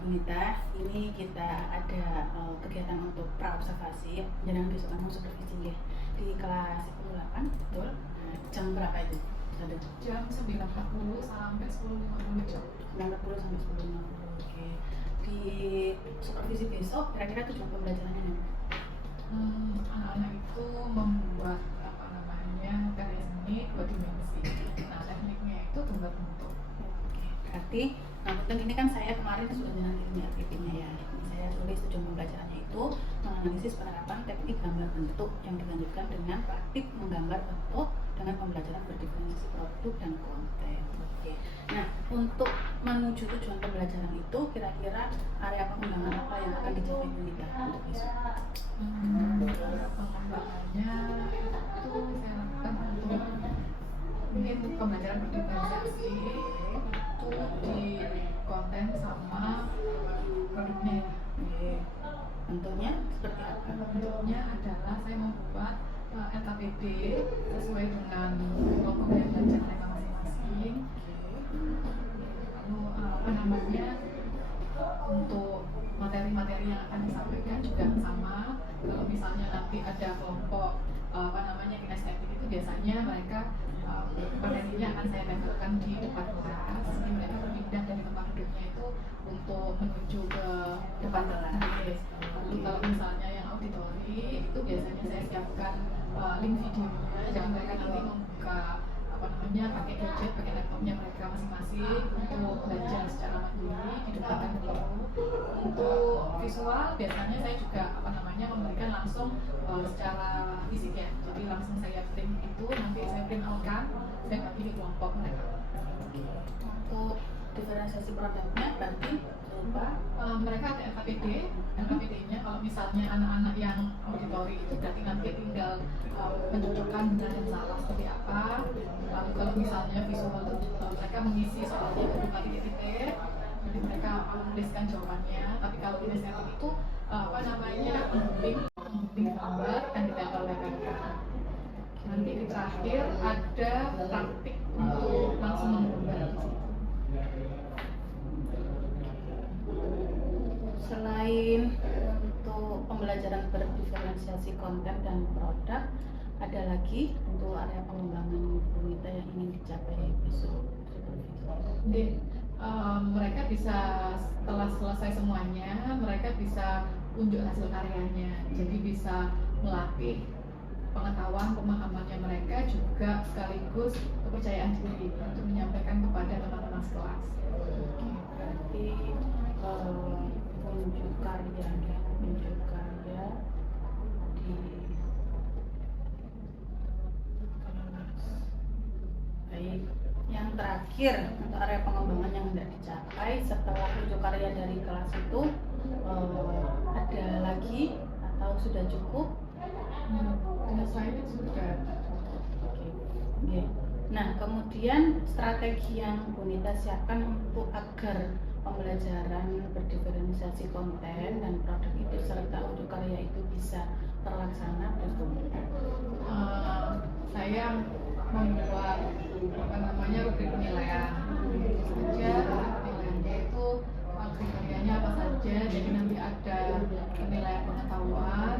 Bu Nita, ini kita ada kegiatan untuk pra-observasi yang besok kamu supervisi ya di kelas 10-8, betul? Nah, jam berapa itu? Jam 9.40 sampai 10.50 jam. 9.40 sampai 10.50, oke. Di supervisi besok kira-kira tujuan pembelajarannya nih? Anak-anak itu membuat karya seni 2 dimensi. Nah, tekniknya itu gambar bentuk. Oke, berarti untuk ini kan saya kemarin sudah menandatangani RPP-nya ya. Saya tulis tujuan pembelajarannya itu menganalisis penerapan teknik gambar bentuk yang dilanjutkan dengan praktik menggambar bentuk dengan pembelajaran berdefinisi produk dan konten. Oke. Nah, untuk menuju tujuan pembelajaran itu kira-kira area pengembangan apa yang akan dicapai Bu Nita untuk besok? Pengembangannya itu saya lakukan untuk ini pembelajaran berdiferensiasi itu di konten sama produknya ya. Oke. Bentuknya seperti apa? Bentuknya adalah saya membuat LKPD sesuai dengan kelompok yang belajar mereka masing-masing. Lalu untuk materi-materi yang akan disampaikan juga sama. Kalau misalnya nanti ada kelompok kinestetik itu biasanya mereka materinya akan saya tempelkan di depan kelas. Jadi mereka berpindah dari tempat duduknya itu untuk menuju ke depan kelas. Lalu kalau misalnya yang auditori itu biasanya saya siapkan link videonya, jadi mereka nanti membuka pakai gadget, pakai laptopnya mereka masing-masing untuk belajar secara mandiri di depan guru. Untuk visual biasanya saya juga memberikan langsung secara fisik ya, jadi langsung saya print itu, nanti saya print out kan, saya bagi di kelompok mereka. Untuk diferensiasi produknya berarti berupa mereka ada LKPD-nya. Kalau misalnya anak-anak yang auditori itu berarti nanti tinggal mencocokkan benar dan salah seperti apa. Lalu kalau misalnya visual itu mereka mengisi soalnya berupa titik-titik, jadi mereka menuliskan jawabannya. Tapi kalau kinestetik itu membimbing gambar dan ditempel-tempelkan. Nanti di terakhir ada praktik untuk langsung menggambar di situ. Selain untuk pembelajaran berdiferensiasi konten dan produk, ada lagi untuk area pengembangan Bu Nita yang ingin dicapai besok supervisi? Mereka bisa setelah selesai semuanya, mereka bisa unjuk hasil karyanya. Jadi bisa melatih pengetahuan, pemahamannya mereka, juga sekaligus kepercayaan diri untuk menyampaikan kepada teman-teman sekelas. Berarti unjuk karya di kelas. Baik, yang terakhir untuk area pengembangan yang tidak dicapai setelah unjuk karya dari kelas itu ada lagi atau sudah cukup? Saya sudah. Oke. Nah, kemudian strategi yang Bu Nita siapkan untuk agar pembelajaran berdiferensiasi konten dan produk itu serta unjuk karya itu bisa terlaksana betul? Saya membuat rubrik penilaian. Penilaiannya itu kriterianya apa saja. Jadi nanti ada penilaian pengetahuan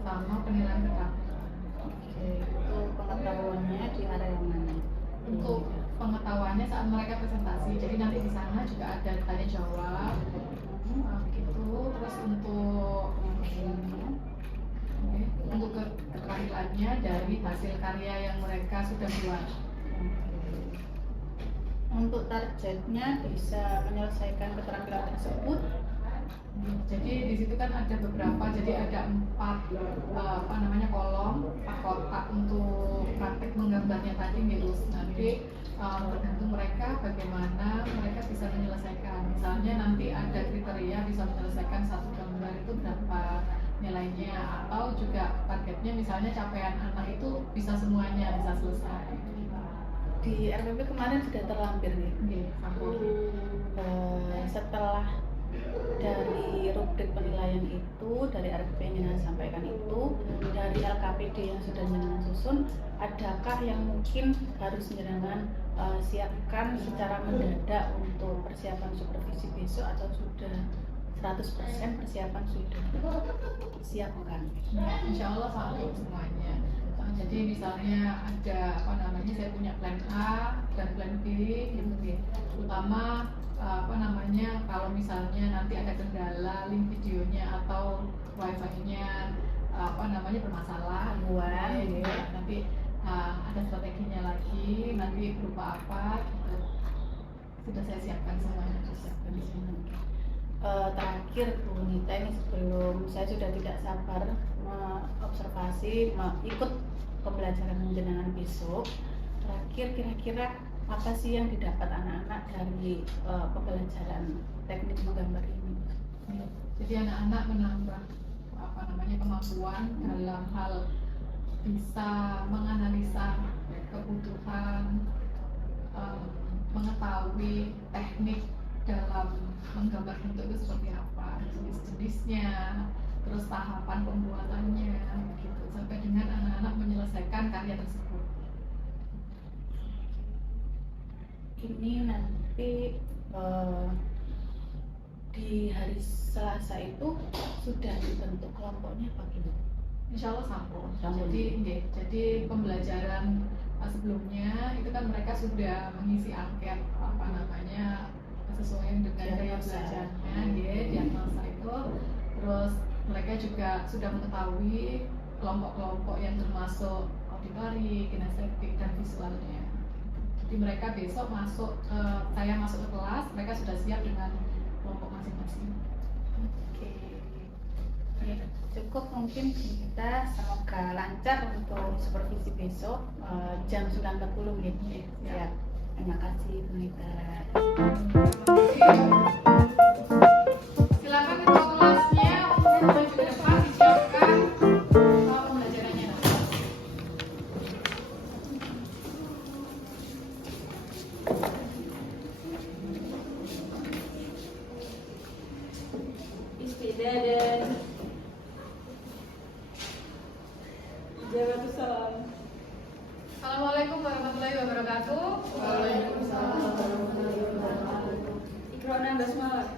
sama penilaian keterampilan. Oke, itu pengetahuannya di area mana? Untuk pengetahuannya saat mereka presentasi, jadi nanti di sana juga ada tanya jawab, begitu. Terus untuk keterampilannya dari hasil karya yang mereka sudah buat. Untuk targetnya bisa menyelesaikan keterampilan tersebut. Jadi di situ kan ada beberapa, jadi ada 4 kolom, 4 kotak untuk praktek menggambarnya tadi gitu. Nanti tergantung mereka bagaimana mereka bisa menyelesaikan. Misalnya nanti ada kriteria bisa menyelesaikan satu gambar itu berapa nilainya, atau juga targetnya misalnya capaian anak itu bisa semuanya bisa selesai. Di RPP kemarin sudah terlampir nih. Setelah dari rubrik penilaian itu, dari RPP yang jenengan sampaikan itu, dari LKPD yang sudah jenengan susun, adakah yang mungkin harus jenengan siapkan secara mendadak untuk persiapan supervisi besok, atau sudah 100% persiapan sudah siapkan? Ya, insya Allah satu semuanya. Jadi misalnya ada saya punya plan A dan plan B gitu ya. Terutama kalau misalnya nanti ada kendala link videonya atau wifi-nya bermasalah, Gangguan, ya, nanti ada strateginya lagi, nanti berupa apa gitu. Sudah saya siapkan semuanya, siapkan di sini. Terakhir Bu Nita, ini sebelum saya sudah tidak sabar mengobservasi, ikut pembelajaran jenengan besok. Terakhir, kira-kira apa sih yang didapat anak-anak dari pembelajaran teknik menggambar ini? Jadi anak-anak menambah kemampuan dalam hal bisa menganalisa kebutuhan, mengetahui teknik dalam menggambar bentuk itu seperti apa, jenis-jenisnya, terus tahapan pembuatannya, gitu, sampai dengan anak-anak menyelesaikan karya tersebut. Ini nanti di hari Selasa itu sudah dibentuk kelompoknya apa gitu? Insya Allah sampul. Sampul. Jadi pembelajaran sebelumnya itu kan mereka sudah mengisi angket sesuai dengan gaya belajarnya, diagnosa itu. Terus mereka juga sudah mengetahui kelompok-kelompok yang termasuk auditori, kinestetik, dan visualnya. Jadi mereka besok saya masuk ke kelas, mereka sudah siap dengan kelompok masing-masing. Oke. Ya, cukup mungkin kita, semoga lancar untuk supervisi besok jam 9.40 gitu. Ya. Terima kasih Bu Nita. Silakan ketua kelasnya untuk maju ke depan, disiapkan pembelajarannya. Istidadan. Jazakallahu. Assalamualaikum warahmatullahi wabarakatuh. Waalaikumsalam warahmatullahi wabarakatuh. Iqra'na basmalah.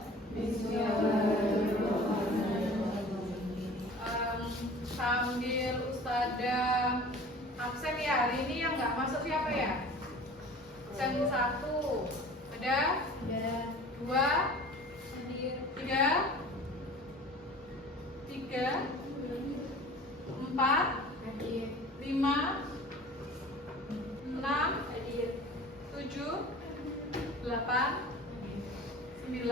Sambil Ustazah absen ya, hari ini yang nggak masuk siapa ya? Absen 1 ada? Ya. 2 Hadir. 3 4 Hadir. 5 6 Hadir. 7 8 9 10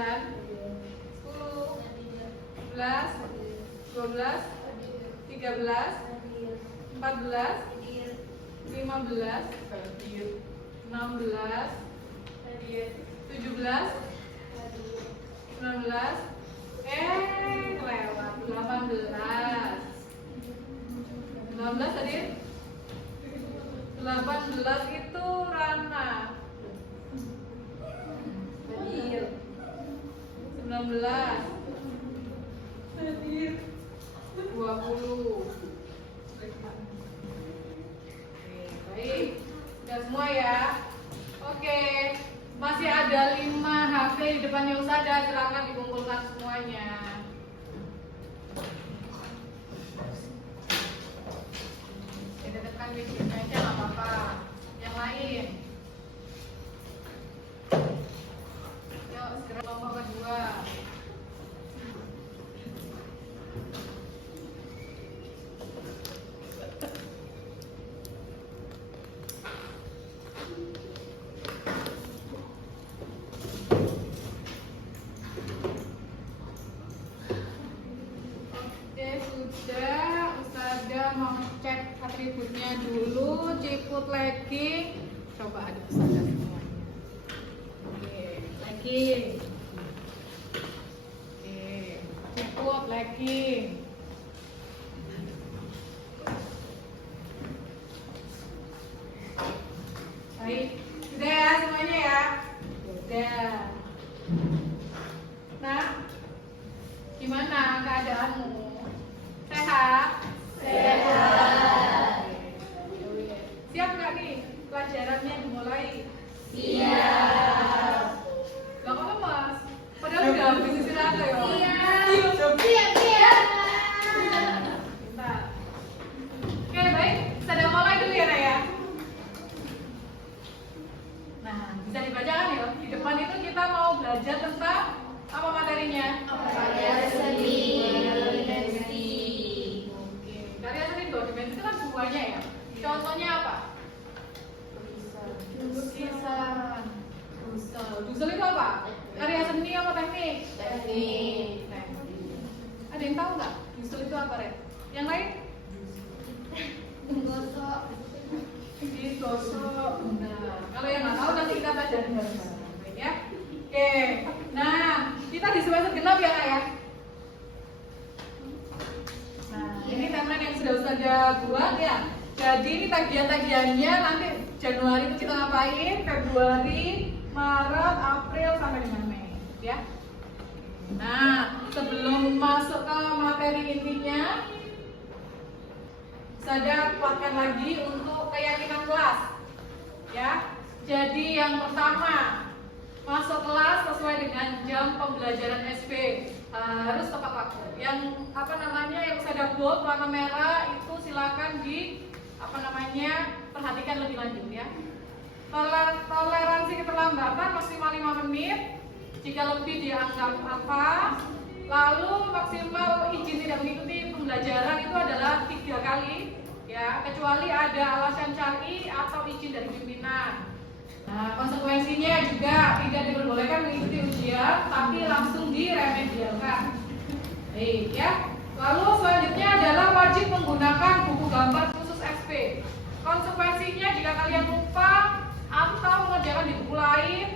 11 12 13 14 15 16 17 19 lewat 18 tadi 18 itu Rana. Hadir. 19 hadir. 20. Baik, sudah semua ya. Oke, masih ada 5 HP di depannya Ustazah, silakan dikumpulkan semuanya. Tekan videonya aja nggak apa-apa. Yang lain, yuk segera kelompok kedua. Sudah, Ustazah mau cek atributnya dulu, ciput legging. Coba ada Ustazah semuanya. Oke, legging. Oke, ciput legging. Baik, sudah ya semuanya ya. Sudah. Nah, Gimana keadaanmu? Sehat? Sehat. Siap nggak nih pelajarannya dimulai? Siap. Gak kok lemas? Padahal udah habis istirahat ya? Siap. Bentar. Oke, baik. Kita mulai dulu ya, Naya. Nah, bisa dibacakan ya. Di depan itu kita mau belajar tentang apa materinya? Karya seni dua dimensi. Oke, karya seni dua dimensi itu kan semuanya ya. Contohnya apa? Lukisan. Dusel itu apa? Karya seni apa teknik? Teknik. Ada yang tahu nggak? Dusel itu apa, Ren? Yang lain? Menggosok. Digosok. Nah, kalau yang nggak tahu nanti kita pelajari bareng-bareng, baik ya. Oke, nah kita di semester genap ya, Kak ya. Nah, ini timeline yang sudah Ustazah buat ya. Jadi ini tagihan-tagihannya nanti Januari itu kita ngapain? Februari, Maret, April sampai dengan Mei, ya. Nah, sebelum masuk ke materi intinya, saya kuatkan lagi untuk keyakinan kelas, ya. Jadi yang pertama, masuk kelas sesuai dengan jam pembelajaran SP, harus tepat waktu. Yang yang saya buat warna merah itu silakan perhatikan lebih lanjut ya. Toleransi keterlambatan maksimal 5 menit. Jika lebih dianggap apa? Lalu maksimal izin tidak mengikuti pembelajaran itu adalah 3 kali ya, kecuali ada alasan syar'i atau izin dari pimpinan. Nah, konsekuensinya juga tidak diperbolehkan mengikuti ujian, tapi langsung diremedialkan. Baik ya. Lalu selanjutnya adalah wajib menggunakan buku gambar khusus SP. Konsekuensinya jika kalian lupa atau mengerjakan di buku lain,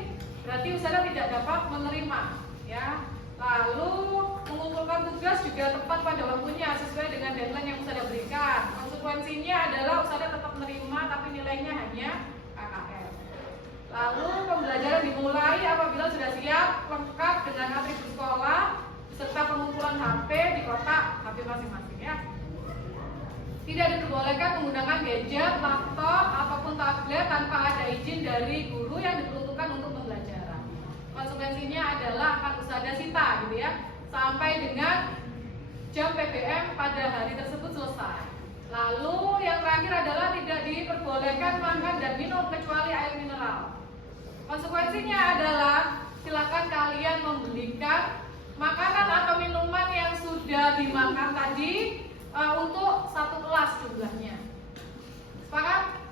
berarti Ustazah tidak dapat menerima ya. Lalu mengumpulkan tugas juga tepat pada waktunya sesuai dengan deadline yang Ustazah berikan. Konsekuensinya adalah Ustazah tetap menerima tapi nilainya hanya KKM. Lalu pembelajaran dimulai apabila sudah siap lengkap dengan atribut sekolah serta pengumpulan HP di kotak HP masing-masing ya. Tidak diperbolehkan menggunakan gadget, laptop, ataupun tablet tanpa ada izin dari guru yang diperuntukkan untuk pembelajaran. Konsekuensinya adalah akan Ustazah sita gitu ya, sampai dengan jam PBM pada hari tersebut selesai. Lalu yang terakhir adalah tidak diperbolehkan makan dan minum kecuali air mineral. Konsekuensinya adalah silakan kalian membelikan makanan atau minuman yang sudah dimakan tadi untuk satu kelas jumlahnya. Sepakat?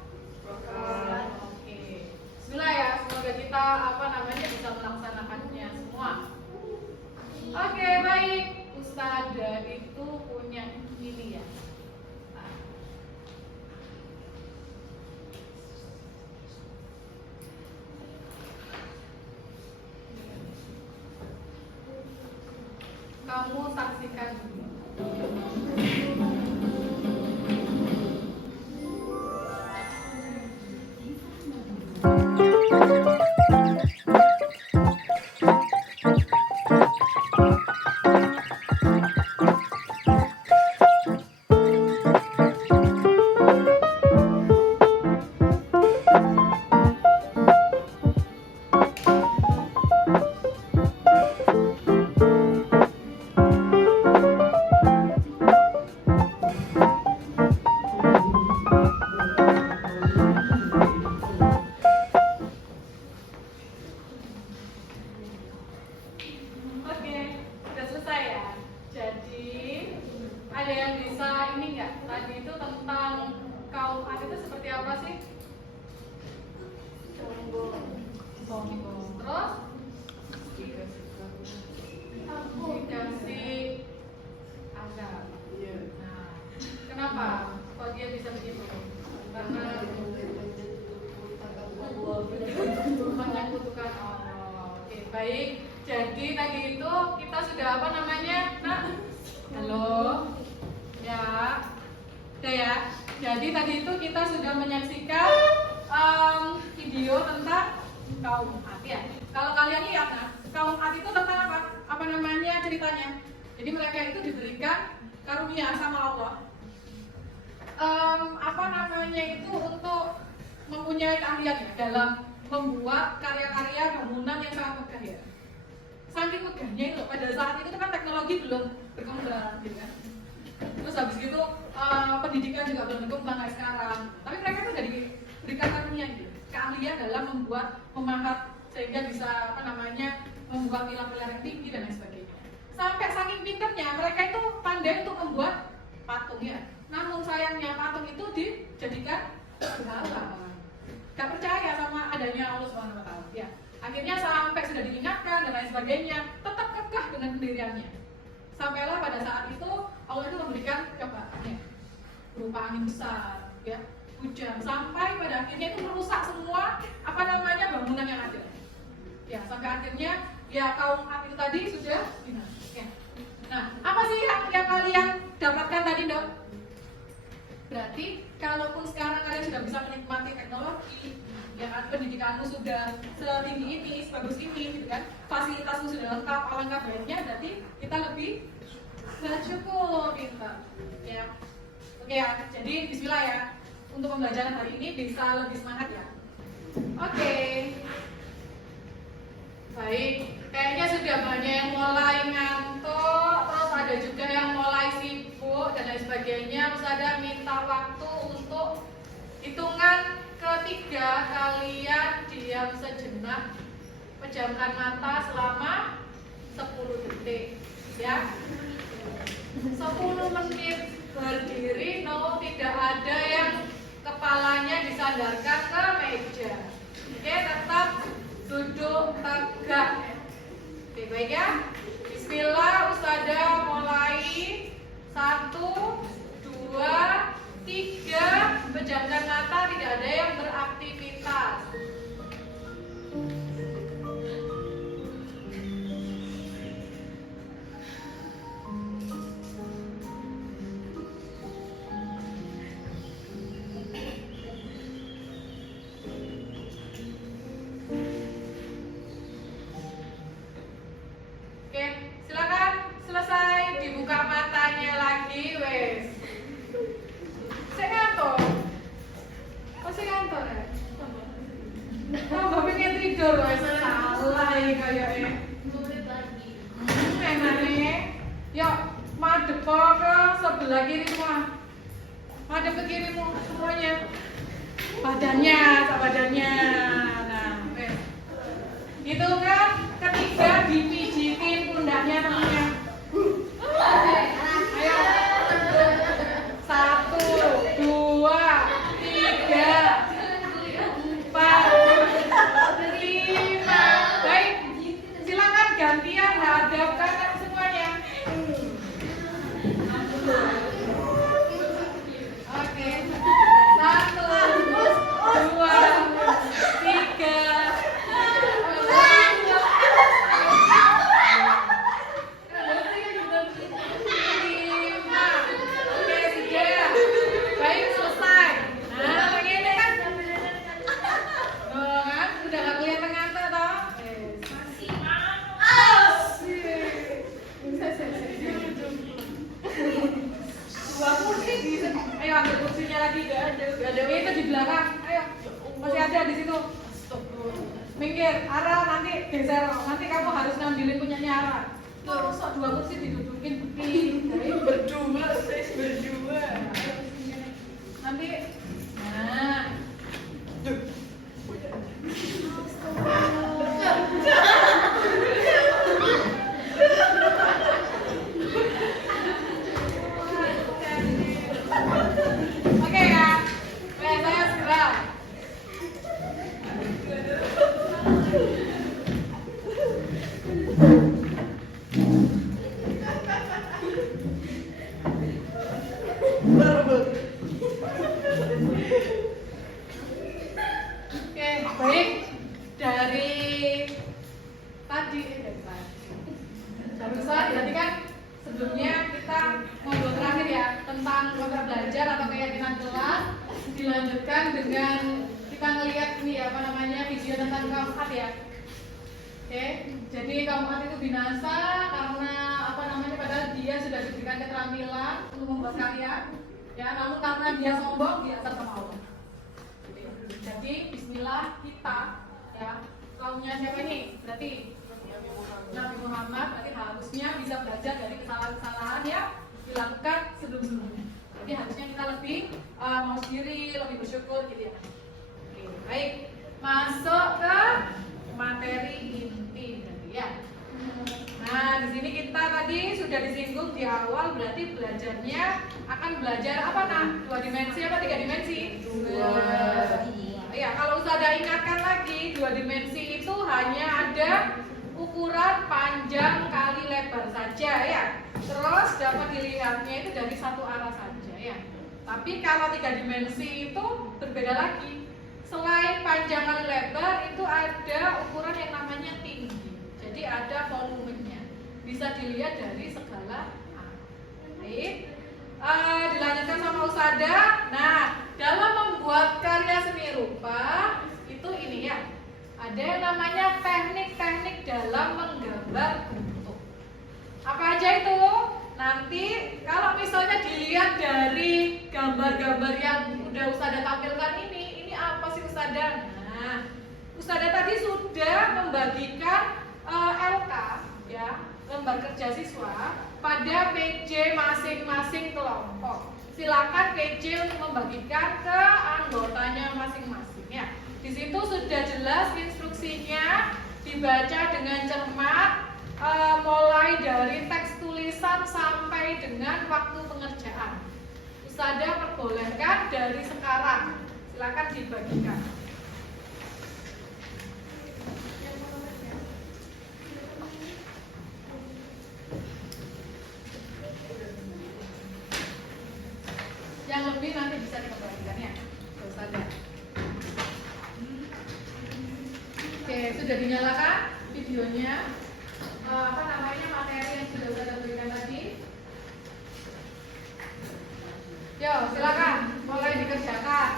Oke. Bismillah ya, semoga kita bisa melaksanakannya semua. Oke, baik. Ustazah itu punya ini ya. Kamu saksikan dulu. Baik, jadi tadi itu kita sudah Nak? Halo. Ya. Oke ya. Jadi tadi itu kita sudah menyaksikan video tentang kaum Ad ya. Kalau kalian lihat kaum Ad itu tentang apa? Ceritanya? Jadi mereka itu diberikan karunia sama Allah. Itu untuk mempunyai keahlian ya dalam membuat karya-karya bangunan yang sangat megah ya. Saking megahnya itu pada saat itu kan teknologi belum berkembang gitu kan. Terus habis gitu pendidikan juga belum berkembang kayak sekarang. Tapi mereka tuh dari berikan karunia gitu, keahlian dalam memahat sehingga bisa membuat pilar-pilar yang tinggi dan lain sebagainya. Sampai saking pinternya mereka itu pandai untuk membuat patung ya. Namun sayangnya patung itu dijadikan berhala. Gak percaya sama adanya Allah Subhanahu wa taala. Ya. Akhirnya sampai sudah diingatkan dan lain sebagainya, tetap kekeh dengan pendiriannya. Sampailah pada saat itu Allah itu memberikan cobaannya berupa angin besar, ya, hujan, sampai pada akhirnya itu merusak semua bangunan yang ada. Ya, sampai akhirnya ya kaum Ad itu tadi sudah binasa. Ya. Nah, apa sih yang kalian dapatkan tadi, Dok? Berarti kalaupun sekarang kalian sudah bisa menikmati teknologi, ya kan, pendidikanmu sudah setinggi ini, sebagus ini, gitu kan, fasilitasmu sudah lengkap, alangkah baiknya, berarti kita lebih nggak cukup, pintar. Ya, oke ya. Jadi Bismillah ya, untuk pembelajaran hari ini bisa lebih semangat ya. Oke. Baik, kayaknya sudah banyak yang mulai ngantuk, terus ada juga yang mulai sibuk dan lain sebagainya. Terus ada minta waktu untuk hitungan ketiga, kalian diam sejenak, pejamkan mata selama 10 detik, ya. 10 menit berdiri, no, tidak ada yang kepalanya disandarkan ke meja. Oke, tetap duduk tegak. Oke, baik ya. Bismillah, Ustazah mulai. 1, 2, 3. Pejamkan mata, tidak ada yang beraktivitas. Oke, silakan selesai, dibuka matanya lagi, wes. Saya ngantor. Masih ngantor ya? Oh, pengen tidur, wes. Salah ya kayaknya. Enaknya. Yuk, madep ke sebelah kiri semua. Madep ke kiri semuanya. Badannya, badannya. Nah, wes. Itu kan ketiga dipijitin pundaknya temennya. Ayo. 1, 2, 3, 4, 5. Baik, silakan gantian hadapkan semuanya. Oke. 1, 2, 3. Ayo ambil kursinya lagi, gak ada itu di belakang. Ayo, masih ada di situ. Minggir, Ara nanti geser. Nanti kamu harus ngambilin punyanya Ara. Tuh, sok 2 kursi didudukin berdua, berdua. Nanti, nah. Oke ya, saya segera. Oke, baik. Dari tadi barusan berarti kan sebelumnya kita ngobrol terakhir ya tentang program belajar atau keyakinan kelas, dilanjutkan dengan kita ngelihat ini video tentang kaum Ad ya. Oke, jadi kaum Ad itu binasa karena padahal memberikan keterampilan untuk membuat karya. Ya, namun karena dia sombong, dia akan sama Allah. Jadi Bismillah kita, ya, kaumnya siapa ini? Berarti Nabi Muhammad, berarti harusnya bisa belajar dari kesalahan-kesalahan yang dilakukan sebelum-sebelumnya. Jadi harusnya kita lebih mau diri, lebih bersyukur gitu ya. Oke, baik. Masuk ke materi inti berarti ya. Nah, di sini kita tadi sudah disinggung di awal, berarti belajarnya akan belajar apa nah? 2 dimensi apa 3 dimensi? 2. Ya, kalau Ustazah ingatkan lagi, 2 dimensi itu hanya ada ukuran panjang kali lebar saja ya. Terus dapat dilihatnya itu dari satu arah saja ya. Tapi kalau 3 dimensi itu berbeda lagi. Selain panjang kali lebar itu ada ukuran yang namanya tinggi. Jadi ada volumenya. Bisa dilihat dari segala arah. Baik. Dilanjutkan sama Ustazah. Nah, dalam membuat karya seni rupa itu ini ya. Ada yang namanya teknik-teknik dalam menggambar bentuk. Apa aja itu? Nanti kalau misalnya dilihat dari gambar-gambar yang udah Ustazah tampilkan ini apa sih Ustazah? Nah, Ustazah tadi sudah membagikan LK ya, lembar kerja siswa pada PJ masing-masing kelompok. Silakan PJ untuk membagikan ke anggotanya masing-masing ya. Di situ sudah jelas instruksinya, dibaca dengan cermat, mulai dari teks tulisan sampai dengan waktu pengerjaan. Ustazah perbolehkan dari sekarang, silakan dibagikan. Yang lebih nanti bisa dikembalikan ya, Ustazah. Oke, sudah dinyalakan videonya. Apa namanya materi yang sudah Ustazah berikan tadi? Yo, silakan mulai dikerjakan.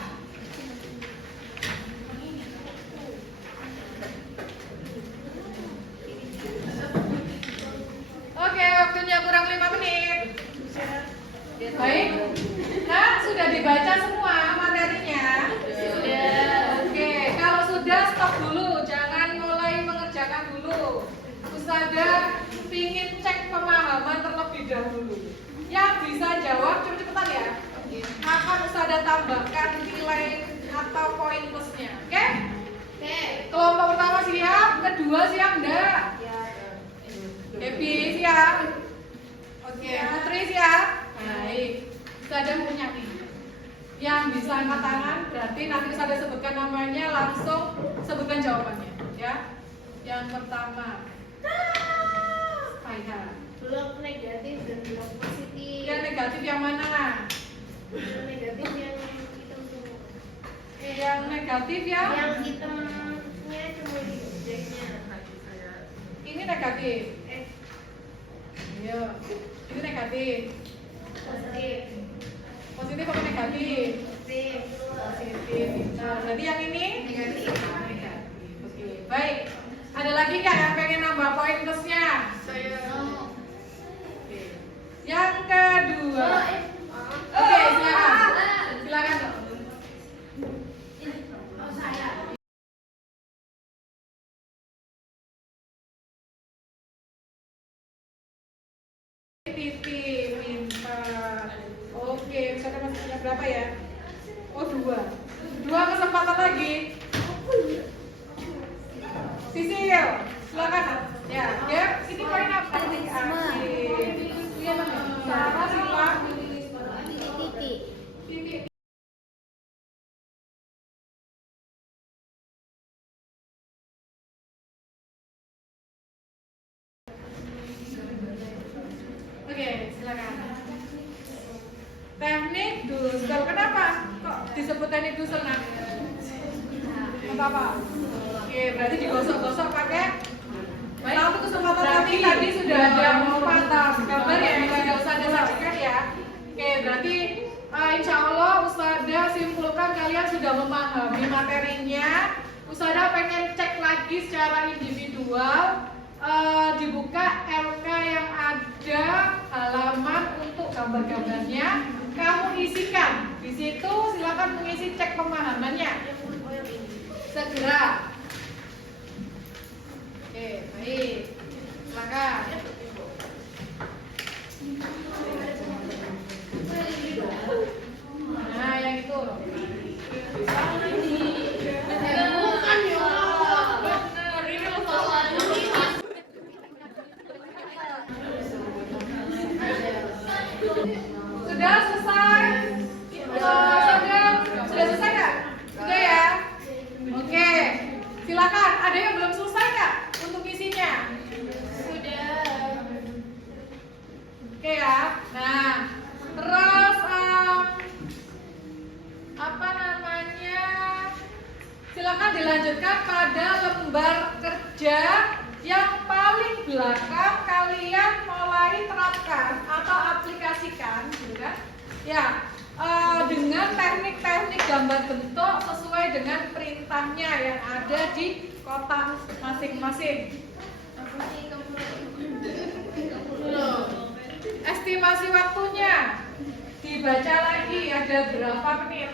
Oke, waktunya kurang 5 menit. Baik. Nah, sudah dibaca semua materinya? Sudah. Oke, kalau sudah stop dulu, jangan mulai mengerjakan dulu. Ustazah ingin cek pemahaman terlebih dahulu. Yang bisa jawab cepet-cepetan ya. Akan Ustazah tambahkan nilai atau poin plusnya. Oke? Oke. Kelompok pertama siap, kedua siap enggak? Happy siap? Oke, Putri siap? Baik. Ustazah punya nih. Yang bisa angkat tangan berarti nanti Ustazah sebutkan namanya, langsung sebutkan jawabannya ya. Yang pertama Blok negatif dan blok positif. yang negatif yang mana? Yang negatif yang hitam semua. Yang negatif ya? Yang hitamnya cuma di objeknya. Ini negatif. Iya. Ini negatif. Positif. Positif apa negatif? Positif. Positif. Nah, berarti yang ini Negatif. negatif. Oke. Baik. Ada lagi nggak yang pengen nambah poin plusnya? Saya mau. Yang kedua. Oke, silakan. Silakan dong. Oh, saya. Titik pintar. Oke, misalkan masih punya berapa ya? Oh, 2 kesempatan lagi. Sisil, silakan. Ya, ini poin apa? Iya, Sarah, silakan. Titik. Titik. Oke, silakan. Teknik dusel. Kenapa kok disebut teknik dusel? Nah, apa? Oke, berarti digosok-gosok pakai. Lalu kesempatan tadi sudah ada 4 gambar ya yang sudah Ustazah sajikan ya. Oke, berarti insya Allah Ustazah simpulkan kalian sudah memahami materinya. Ustazah pengen cek lagi secara individual. Dibuka LK yang ada halaman gambar-gambarnya, kamu isikan. Di situ silakan mengisi cek pemahamannya. Segera. Oke, baik. Silakan. Nah, yang itu. Bukan ya Allah. Bener, ini loh soalnya. Sudah selesai? Sudah selesai nggak? Sudah ya? Oke. Silakan. Ada yang belum selesai nggak untuk isinya? Sudah. Oke ya. Nah, terus apa namanya? Silakan dilanjutkan pada lembar kerja yang paling belakang kalian mulai terapkan atau aplikasikan, gitu kan? Ya, dengan teknik-teknik gambar bentuk sesuai dengan perintahnya yang ada di kotak masing-masing. Estimasi waktunya dibaca lagi ada berapa menit?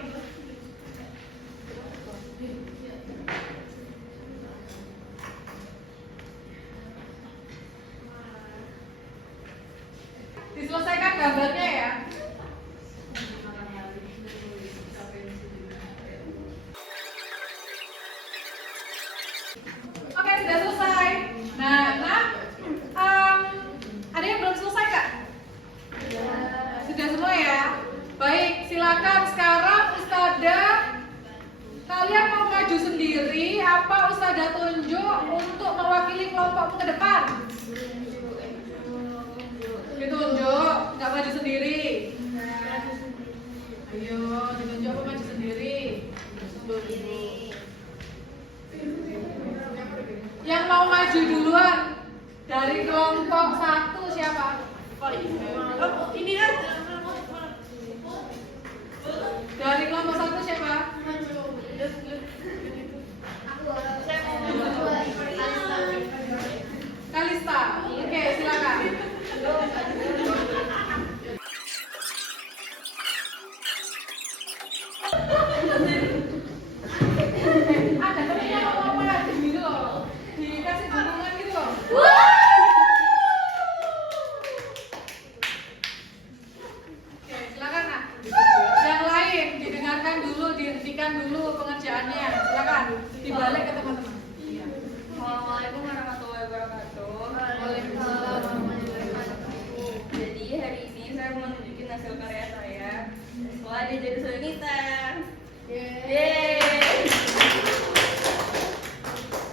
Diselesaikan gambarnya ya. Oke, sudah selesai. Nah, ada yang belum selesai nggak? Sudah semua ya? Baik, silakan sekarang Ustadzah. Kalian mau maju sendiri apa Ustadzah tunjuk untuk mewakili kelompokmu ke depan? Ditunjuk, nggak maju sendiri. Ayo, ditunjuk apa maju sendiri? Yang mau maju duluan dari kelompok 1 siapa? Ini kan Dari kelompok 1 siapa? saya mau berdua. Kalista. Oke, silakan. Ada temennya ngomong apa gitu loh. Dikasih dukungan gitu loh. Oke, silakan Nak. Yang lain didengarkan dulu, dihentikan dulu pengerjaannya. Silakan dibalik ke teman-teman. Assalamualaikum warahmatullahi wabarakatuh. Waalaikumsalam warahmatullahi wabarakatuh. Jadi hari ini saya mau nunjukin hasil karya saya setelah jadi Sunita. Yeay.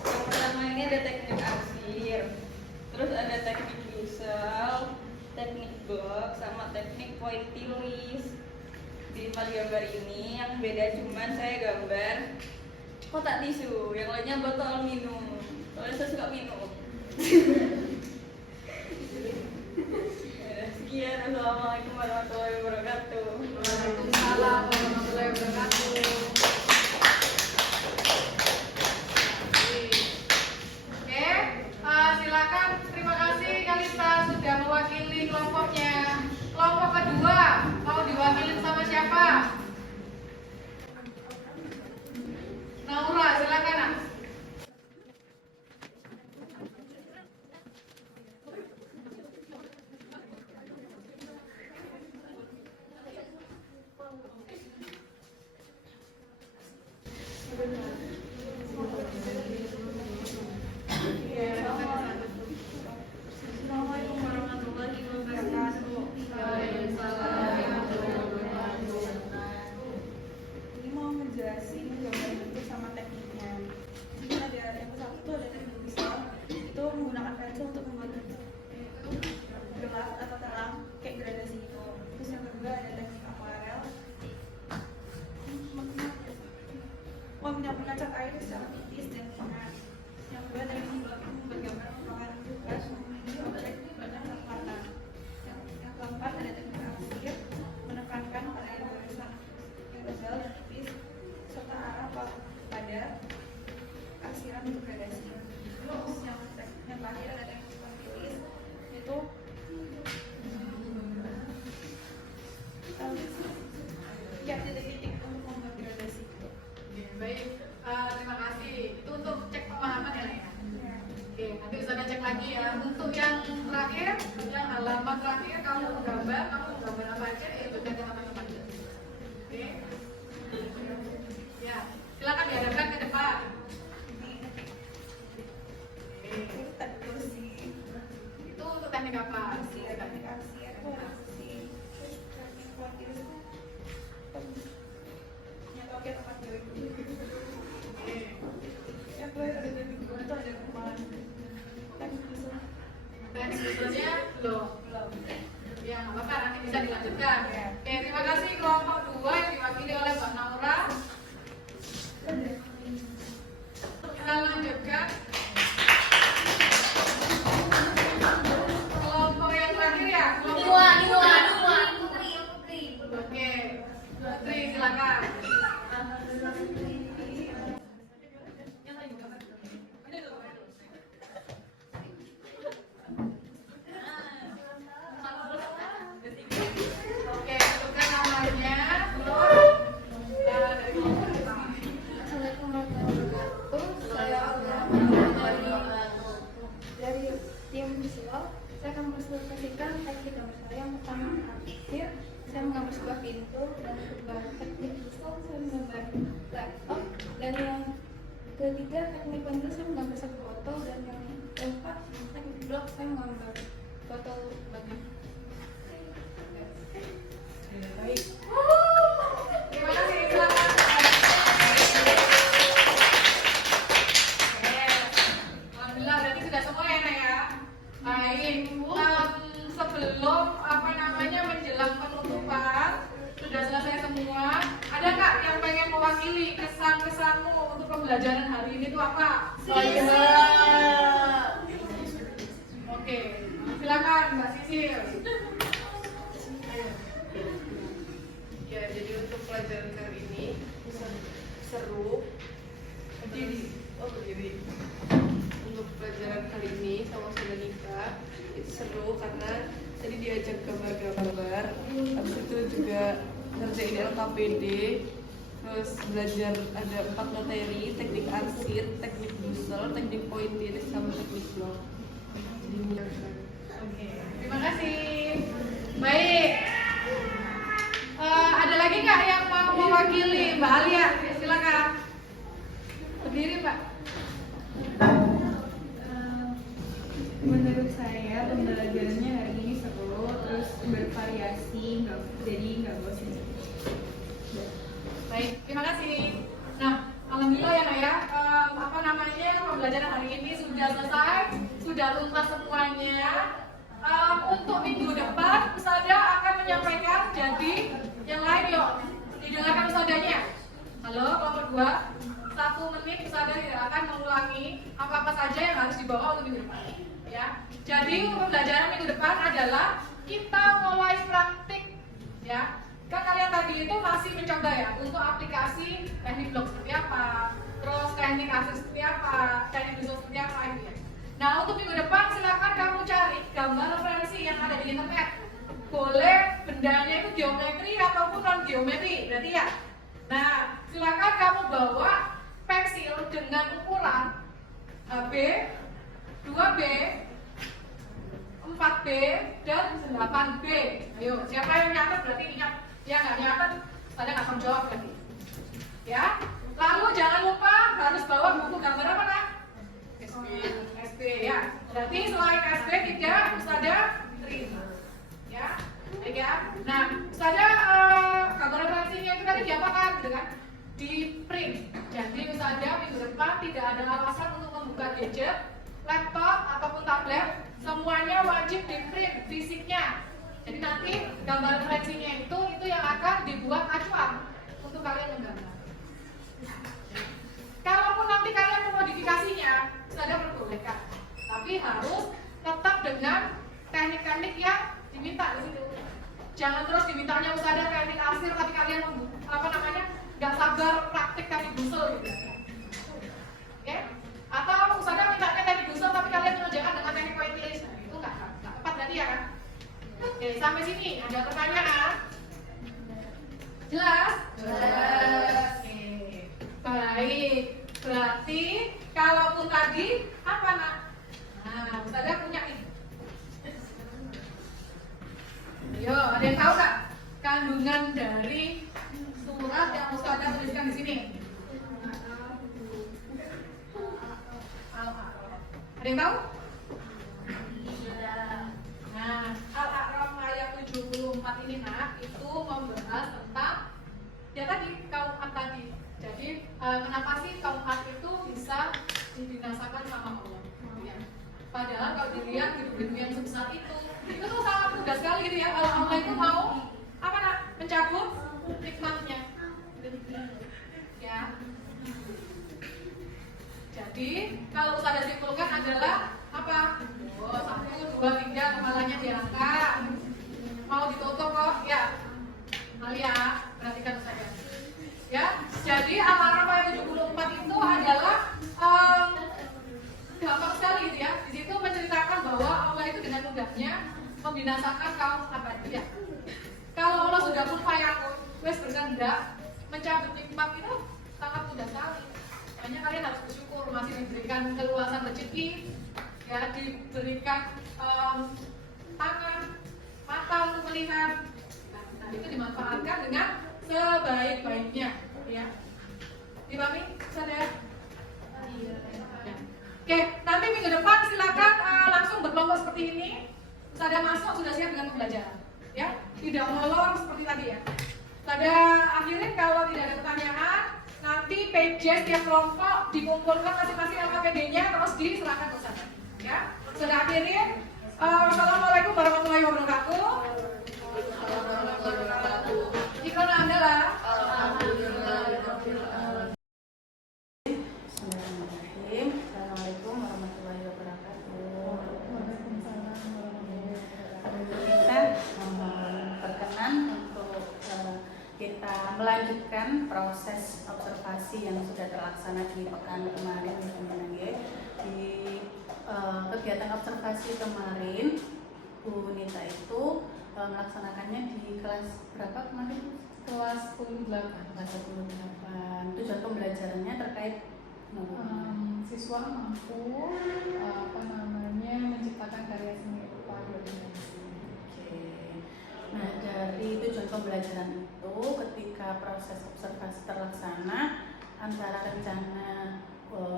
Yang pertama ini ada teknik arsir, terus ada teknik Gisel, teknik blok, sama teknik pointy list. Di 4 gambar ini yang beda cuman saya gambar kotak tisu, yang lainnya botol minum. Soalnya saya suka minum. Sekian, assalamualaikum warahmatullahi wabarakatuh. Waalaikumsalam warahmatullahi wabarakatuh. Oke, silakan. Terima kasih Kalista sudah mewakili kelompoknya. Kelompok kedua mau diwakilin sama siapa? Naura, silakan Nak. Assalamualaikum warahmatullahi wabarakatuh. Ini mau ngejelasin gambar bentuk sama tekniknya. Ini ada yang satu tuh ada teknik visual, itu menggunakan pensil untuk membuat bentuk gelap atau terang kayak gradasi gitu. Terus yang kedua ada teknik akuarel, meminyak air secara tipis dan yang terakhir kamu menggambar apa aja ya juga dengan teman-teman. Oke. Ya, silakan dihadapkan ke depan. Itu untuk teknik apa? Teknik arsir, teknik kuantis, nyetokin tempat jauh. Ya, gue ada di gua itu ada kemarin. Teknik bisa. Teknik usulnya belum. Ya, nggak apa-apa, nanti bisa dilanjutkan. Oke, terima kasih kelompok 2 yang diwakili oleh Mbak Naura. Kita lanjutkan. Kelompok yang terakhir ya, kelompok Oke, Putri silakan. Oke, tentukan namanya. Dari kelompok pertama. Assalamualaikum warahmatullahi wabarakatuh. Saya dari tim visual. Saya akan mempresentasikan teknik gambar saya. Yang pertama arsir, saya menggambar sebuah pintu, dan kedua teknik visual saya menggambar laptop, dan yang ketiga teknik pentil saya menggambar satu foto, dan yang keempat teknik blok saya menggambar foto bagian. Baik. Terima kasih, silakan. Alhamdulillah berarti sudah semua ya Nak ya. Baik. Sebelum menjelang penutupan sudah selesai semua. Ada nggak yang pengen mewakili kesan-kesanmu untuk pembelajaran hari ini itu apa? Oke, silakan Mbak Sisil. Ya, jadi untuk pelajaran kali ini seru. Jadi untuk pelajaran kali ini sama Saudara Nika itu seru karena tadi diajak gambar-gambar, habis itu juga ngerjain LKPD, terus belajar ada 4 materi: teknik arsir, teknik busel, teknik pointil, sama teknik blok. Jadi menyenangkan. Oke, terima kasih. Baik. Ada lagi nggak yang mau mewakili Mbak Alia? Silakan. Berdiri Mbak. Menurut saya pembelajarannya hari ini seru, terus bervariasi, nggak bosan. Baik, terima kasih. Nah, alhamdulillah ya Nak ya, pembelajaran hari ini sudah selesai, sudah tuntas semuanya. Untuk minggu depan Ustazah akan menyampaikan, jadi yang lain yuk didengarkan Ustazahnya. Halo kelompok 2, 1 menit Ustazah tidak akan mengulangi apa-apa saja yang harus dibawa untuk minggu depan ya. Jadi pembelajaran minggu depan adalah kita mulai praktik ya. Kan kalian tadi itu masih mencoba ya untuk aplikasi teknik blok seperti apa, terus teknik arsir seperti apa, teknik visual seperti apa gitu ya. Nah untuk minggu depan silakan kamu cari gambar referensi yang ada di internet. Boleh bendanya itu geometri ataupun non geometri, berarti ya. Nah silakan kamu bawa pensil dengan ukuran HB, 2B, 4B, dan 8B. Ayo, siapa yang nyatet berarti ingat. Ya nggak nyatet, ada nggak akan jawab berarti. Ya. Lalu jangan lupa harus bawa buku gambar apa nak? SB ya. Berarti selain SB 3 Ustazah print. Ya. Baik ya. Nah, Ustazah gambar referensinya itu tadi diapakan gitu kan? Di print. Jadi Ustazah minggu depan tidak ada alasan untuk membuka gadget, laptop ataupun tablet, semuanya wajib di print fisiknya. Jadi nanti gambar referensinya itu yang akan dibuat acuan untuk kalian menggambar. Kalaupun nanti kalian memodifikasinya, Ustazah perbolehkan. Tapi harus tetap dengan teknik-teknik yang diminta di situ. Jangan terus dimintanya Ustazah teknik arsir tapi kalian nggak sabar praktik teknik busel gitu. Oke? Atau Ustazah mintanya teknik busel tapi kalian mengerjakan dengan teknik pointilis. Nah, itu nggak tepat berarti ya kan? Oke, sampai sini ada pertanyaan? Jelas? Jelas. Oke. Baik. Berarti kalaupun tadi apa nak? Nah, Ustazah punya nih. Ada yang tahu nggak kandungan dari surat yang Ustazah tuliskan di sini? Ada yang tahu? Nah, Al-A'raf ayat 74 ini itu membahas tentang ya tadi kaum Ad tadi. Jadi kenapa sih kaum Ad itu bisa dibinasakan sama Allah? Ya. Padahal kalau dilihat hidup yang sebesar itu tuh sangat mudah sekali gitu ya. Kalau Allah itu mau apa nak mencabut nikmatnya, ya. Jadi kalau Ustazah simpulkan adalah apa? Oh, 1, 2, 3 kepalanya diangkat. Mau ditutup kok? Ya. Alia, perhatikan Ustazah. Ya, jadi Al-A'raf ayat 74 itu adalah gampang sekali gitu ya. Di situ menceritakan bahwa Allah itu dengan mudahnya membinasakan kaum Abadiyah. Kalau Allah sudah pun fayakun, wes berkehendak mencabut nikmat itu sangat mudah sekali. Makanya kalian harus bersyukur masih diberikan keluasan rezeki, ya diberikan tangan, mata untuk melihat. Nah, itu dimanfaatkan dengan sebaik-baiknya, ya. Dipahami, Ustazah? Iya. Oke, nanti minggu depan silakan langsung berkelompok seperti ini. Ustazah masuk sudah siap dengan pembelajaran, ya. Tidak molor seperti tadi ya. Pada akhirnya kalau tidak ada pertanyaan, nanti PJ setiap kelompok dikumpulkan masing-masing LKPD-nya terus diserahkan ke Ustazah, ya. Sudah akhirin. Wassalamualaikum warahmatullahi wabarakatuh. Iklan Anda lah. Bismillahirrahmanirrahim. Assalamualaikum warahmatullahi wabarakatuh. Kita berkenan untuk kita melanjutkan proses observasi yang sudah terlaksana di pekan kemarin teman-teman ya. Di kegiatan observasi kemarin Bu Nita itu melaksanakannya di kelas berapa kemarin? Kelas 18. Kelas 18. Tujuan pembelajarannya terkait Siswa mampu menciptakan karya seni rupa 2 dimensi. Oke. Nah, dari tujuan pembelajaran itu ketika proses observasi terlaksana antara rencana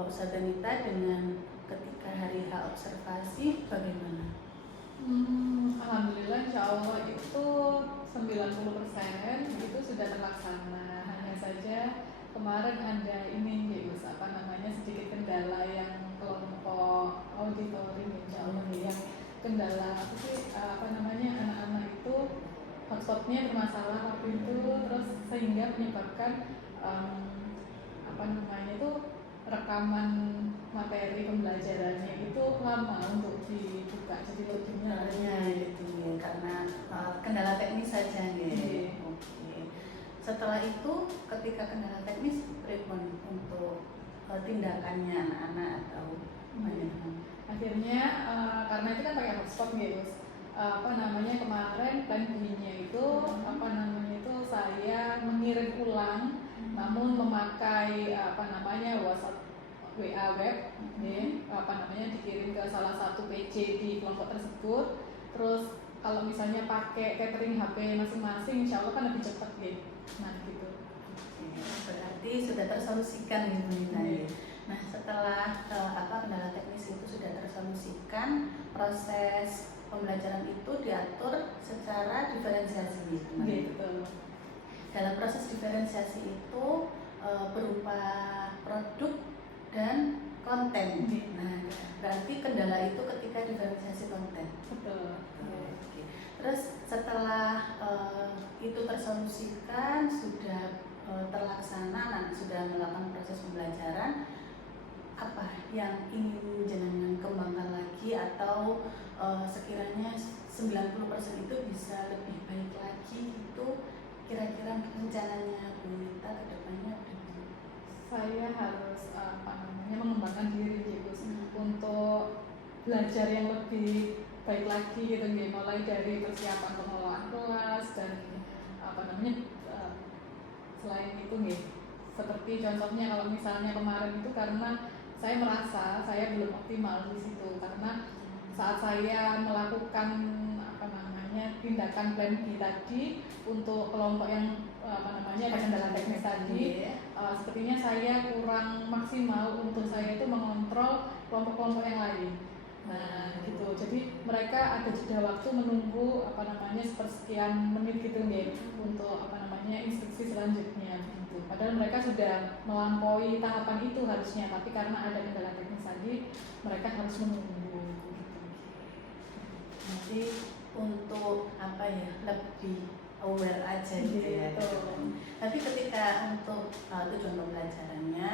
Ustazah Nita dengan ketika hari H observasi bagaimana? Alhamdulillah insya Allah itu 90% itu sudah terlaksana. Hanya saja kemarin ada sedikit kendala yang kelompok auditorium insya Allah yang kendala anak-anak itu hotspotnya bermasalah waktu itu, terus sehingga menyebabkan rekaman materi pembelajarannya itu lama untuk dibuka, jadi loadingnya gitu karena kendala teknis saja ya. Oke. Setelah itu ketika kendala teknis respon untuk tindakannya anak-anak atau akhirnya karena itu kan pakai hotspot gitu, kemarin plan B-nya itu saya mengirim ulang namun memakai WhatsApp WA web, dikirim ke salah satu PC di kelompok tersebut. Terus kalau misalnya pakai catering HP masing-masing, insya Allah kan lebih cepat gitu. Nah gitu. Berarti sudah tersolusikan gitu ya. Nah setelah kendala teknis itu sudah tersolusikan, proses pembelajaran itu diatur secara diferensiasi gitu. Dalam proses diferensiasi itu berupa produk dan konten. Nah, berarti kendala itu ketika diferensiasi konten. Betul. Oke. Terus setelah itu tersolusikan, sudah terlaksana, sudah melakukan proses pembelajaran, apa yang ingin jenengan kembangkan lagi atau sekiranya 90% itu bisa lebih baik lagi, itu kira-kira rencananya Bu Nita ke depannya bagaimana? Saya harus mengembangkan diri gitu untuk belajar yang lebih baik lagi gitu, mulai dari persiapan pengelolaan kelas dan selain itu seperti contohnya kalau misalnya kemarin itu karena saya merasa saya belum optimal di situ karena saat saya melakukan tindakan plan B tadi untuk kelompok yang ada kendala teknis tadi, sepertinya saya kurang maksimal untuk saya itu mengontrol kelompok-kelompok yang lain. Nah, gitu. Jadi mereka ada jeda waktu menunggu sepersekian menit gitu nih untuk instruksi selanjutnya gitu. Padahal mereka sudah melampaui tahapan itu harusnya, tapi karena ada kendala teknis tadi, mereka harus menunggu gitu. Jadi untuk lebih aware aja gitu ya. Tapi ketika untuk tujuan pembelajarannya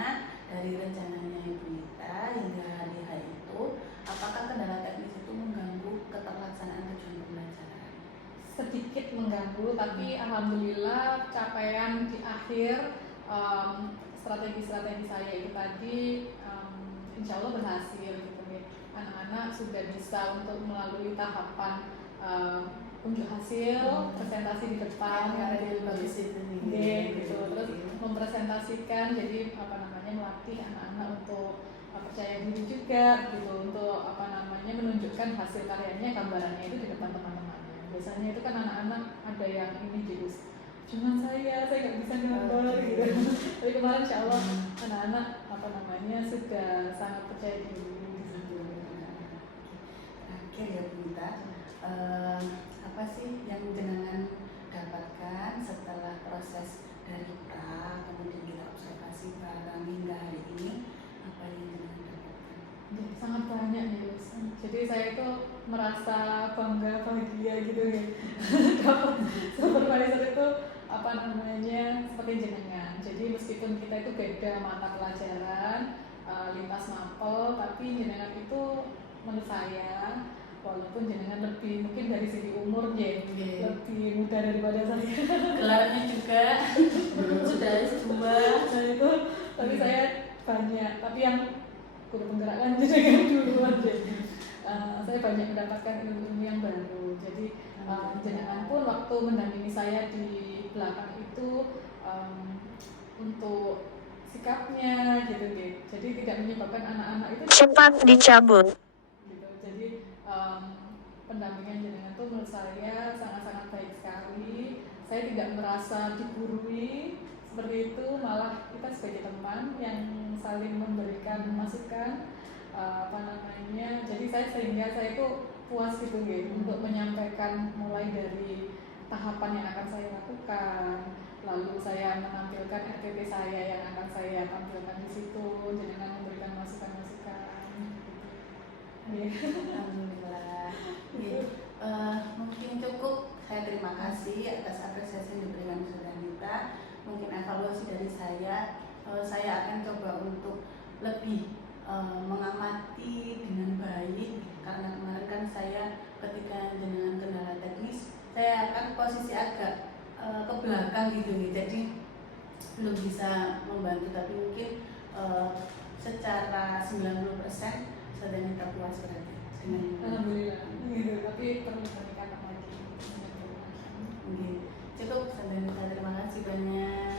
dari rencananya Ibu Nita hingga hari H itu, apakah kendala teknis itu mengganggu keterlaksanaan tujuan pembelajaran? Sedikit mengganggu, tapi alhamdulillah capaian di akhir strategi-strategi saya itu tadi insya Allah berhasil gitu nih. Anak-anak sudah bisa untuk melalui tahapan unjuk hasil, presentasi di depan, gitu. Terus mempresentasikan, jadi melatih anak-anak untuk percaya diri juga, gitu, untuk menunjukkan hasil karyanya, gambarannya itu di depan teman-temannya. Biasanya itu kan anak-anak ada yang ini gitu, cuman saya nggak bisa gambar gitu. Tapi kemarin insya Allah anak-anak sudah sangat percaya diri gitu. Terakhir ya Bu Nita, apa sih yang jenengan dapatkan setelah proses dari pra, kemudian kita observasi bareng hingga hari ini, apa yang jenengan dapatkan? Sangat banyak nih Lus. Jadi saya itu merasa bangga, bahagia gitu ya. Dapat supervisor itu seperti jenengan. Jadi meskipun kita itu beda mata pelajaran, lintas mapel, tapi jenengan itu menurut saya walaupun jenengan lebih mungkin dari segi umur lebih muda daripada saya, Gelarnya juga sudah S2. Nah itu, tapi saya banyak, tapi yang guru penggerakkan jenengan duluan saya banyak mendapatkan ilmu yang baru. Jadi jenengan pun waktu mendampingi saya di belakang itu untuk sikapnya gitu. Jadi tidak menyebabkan anak-anak itu cepat dicabut. gitu. Jadi pendampingan jenengan itu menurut saya sangat-sangat baik sekali. Saya tidak merasa digurui seperti itu, malah kita sebagai teman yang saling memberikan masukan jadi sehingga saya itu puas gitu untuk menyampaikan mulai dari tahapan yang akan saya lakukan, lalu saya menampilkan RTP saya yang akan saya tampilkan di situ, jenengan memberikan masukan-masukan gitu. Alhamdulillah. Mungkin cukup. Saya terima kasih atas apresiasi yang diberikan Saudara Nita. Mungkin evaluasi dari saya akan coba untuk lebih mengamati dengan baik, karena kemarin kan saya ketika jenengan kendala teknis, saya akan posisi agak ke belakang gitu nih, jadi belum bisa membantu, tapi mungkin secara 90% Saudara Nita puas berarti. Alhamdulillah. Tapi perlu meningkatkan lagi. Cukup, Saudara Nita, terima kasih banyak.